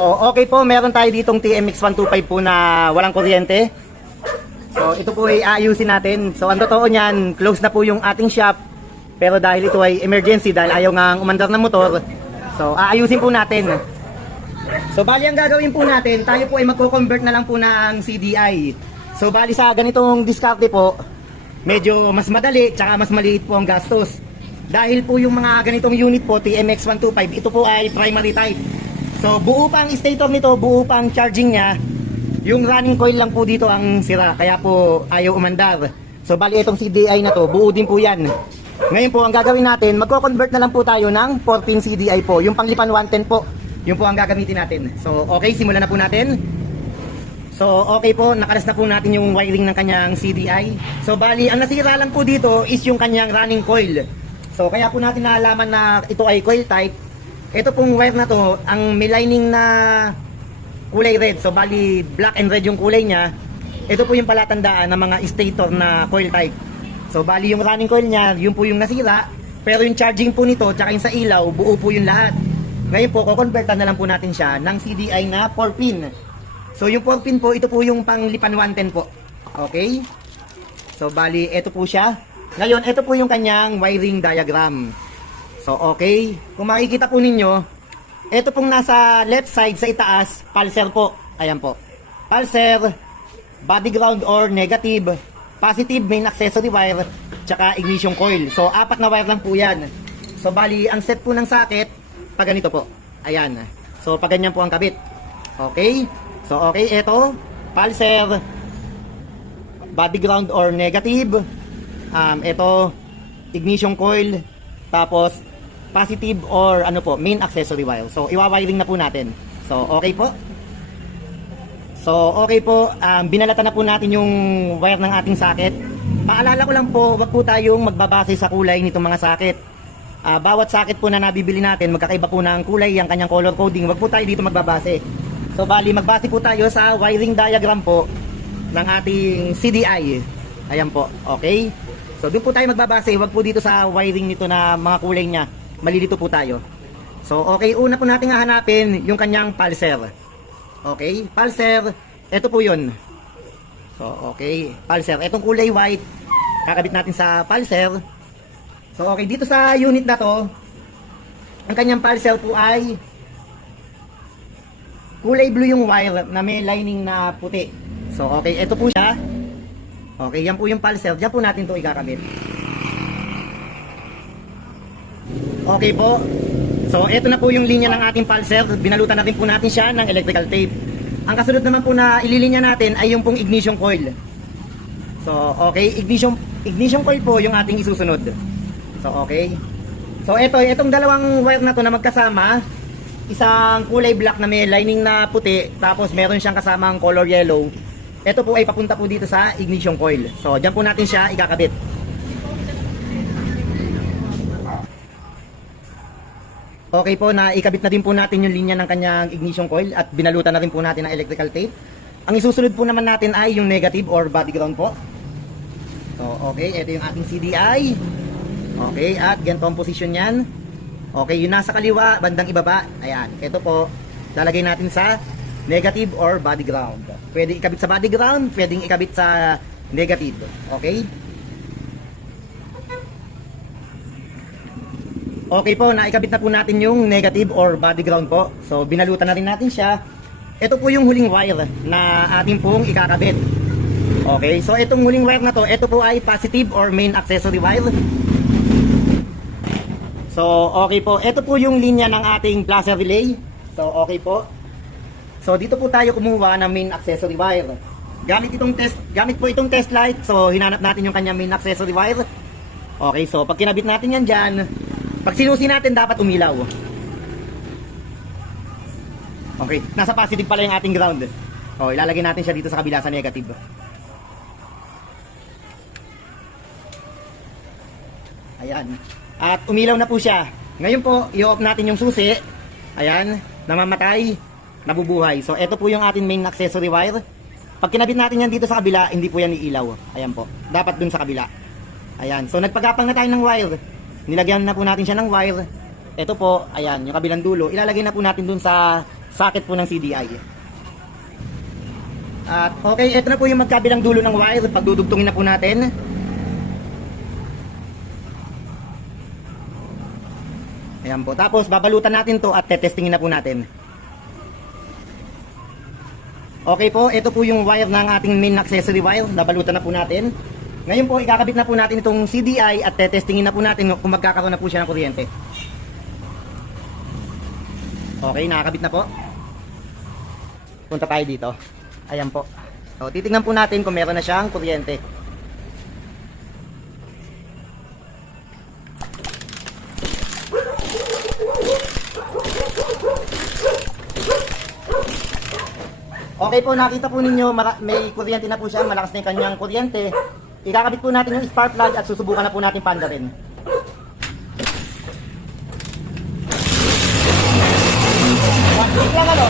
Okay po, meron tayo ditong TMX125 po na walang kuryente. So ito po ay aayusin natin. So ang totoo niyan, close na po yung ating shop. Pero dahil ito ay emergency, dahil ayaw nga umandar ng motor, so aayusin po natin. So bali ang gagawin po natin, tayo po ay magko-convert na lang po ng CDI. So bali sa ganitong diskarte po, medyo mas madali, tsaka mas maliit po ang gastos. Dahil po yung mga ganitong unit po, TMX125, ito po ay primary type. So buo pa ang stator nito, buo pa ang charging niya. Yung running coil lang po dito ang sira, kaya po ayaw umandar. So bali itong CDI na to, buo din po yan. Ngayon po ang gagawin natin, magko-convert na lang po tayo ng 4-pin CDI po. Yung panglipan 110 po, yun po ang gagamitin natin. So okay, simulan na po natin. So okay po, nakalas na po natin yung wiring ng kanyang CDI. So bali, ang nasira lang po dito is yung kanyang running coil. So kaya po natin naalaman na ito ay coil type. Ito pong wire na to, ang may lining na kulay red. So bali black and red yung kulay niya. Ito po yung palatandaan ng mga stator na coil type. So bali yung running coil niya, yun po yung nasira. Pero yung charging po nito, tsaka yung sa ilaw, buo po yung lahat. Ngayon po, kukonvertan na lang po natin siya ng CDI na 4-pin. So yung 4-pin po, ito po yung panglipan 110 po. Okay? So bali, ito po siya. Ngayon, ito po yung kanyang wiring diagram. So okay, kung makikita po ninyo, ito pong nasa left side sa itaas, pulser po. Ayan po. Pulser, body ground or negative, positive main accessory wire, tsaka ignition coil. So 4 na wire lang po yan. So bali, ang set po ng socket, pag ganito po. Ayan. So pag ganyan po ang kabit. Okay? So okay, ito, pulser, body ground or negative, ito, ignition coil, tapos positive or ano po, main accessory wire. So iwa-wiring na po natin. So okay po. So okay po, binalatan na po natin yung wire ng ating socket. Paalala ko lang po, wag po tayong magbabase sa kulay nitong mga socket. Bawat socket po na nabibili natin, magkakaiba po ng kulay, ang kanyang color coding. Wag po tayo dito magbabase. So bali, magbase po tayo sa wiring diagram po ng ating CDI. Ayan po, okay? So doon po tayo magbabase, wag po dito sa wiring nito na mga kulay niya. Malilito po tayo. So okay, una po natin hahanapin yung kanyang pulser. Okay, pulser, ito po yun. So okay, pulser, itong kulay white, kakabit natin sa pulser. So okay, dito sa unit na to, ang kanyang pulser po ay kulay blue yung wire na may lining na puti. So okay, ito po siya. Okay, yan po yung pulser, diyan po natin to ikakabit. Okay po. So, ito na po yung linya ng ating pulser. Binalutan na rin po natin siya ng electrical tape. Ang kasunod naman po na ililinya natin ay yung pong ignition coil. So, okay. Ignition coil po yung ating isusunod. So, okay. So, itong dalawang wire na to na magkasama, isang kulay black na may lining na puti, tapos meron siyang kasamang color yellow. Ito po ay papunta po dito sa ignition coil. So, dyan po natin siya ikakabit. Okay po, na ikabit na din po natin yung linya ng kanyang ignition coil at binalutan na rin po natin ng electrical tape. Ang isusunod po naman natin ay yung negative or body ground po. So, okay, ito yung ating CDI. Okay, at ganito ang position yan. Okay, yung nasa kaliwa, bandang ibaba. Ayan, ito po, lalagay natin sa negative or body ground. Pwede ikabit sa body ground, pwedeng ikabit sa negative. Okay? Okay po, naikabit na po natin yung negative or body ground po. So, binalutan na rin natin siya. Ito po yung huling wire na ating pong ikakabit. Okay, so itong huling wire na to, ito po ay positive or main accessory wire. So, okay po. Ito po yung linya ng ating placer relay. So, okay po. So, dito po tayo kumuha ng main accessory wire. Gamit po itong test light. So, hinanap natin yung kanyang main accessory wire. Okay, so pag kinabit natin yan dyan, pag sinusi natin, dapat umilaw. Okay, nasa positive pala yung ating ground. O, ilalagay natin siya dito sa kabila sa negative. Ayan. At umilaw na po siya. Ngayon po, i-off natin yung susi. Ayan, namamatay, nabubuhay. So, ito po yung ating main accessory wire. Pag kinabit natin yan dito sa kabila, hindi po yan iilaw. Ayan po, dapat dun sa kabila. Ayan, so nagpagapang na tayo ng wire. Nilagyan na po natin siya ng wire. Ito po, ayan, yung kabilang dulo, ilalagay na po natin dun sa socket po ng CDI. At okay, ito na po yung magkabilang dulo ng wire. Pagdudugtungin na po natin. Ayan po. Tapos babalutan natin to at tetestingin na po natin. Okay po, ito po yung wire ng ating main accessory wire. Nabalutan na po natin. Ngayon po, ikakabit na po natin itong CDI at tetestingin na po natin kung magkakaroon na po siya ng kuryente. Okay, nakakabit na po. Punta tayo dito. Ayan po. So, titingnan po natin kung meron na siyang kuryente. Okay po, nakita po ninyo, may kuryente na po siya, malakas na yung kanyang kuryente. Ikakabit po natin yung spark plug at susubukan na po natin pandarin. Wait lang ano?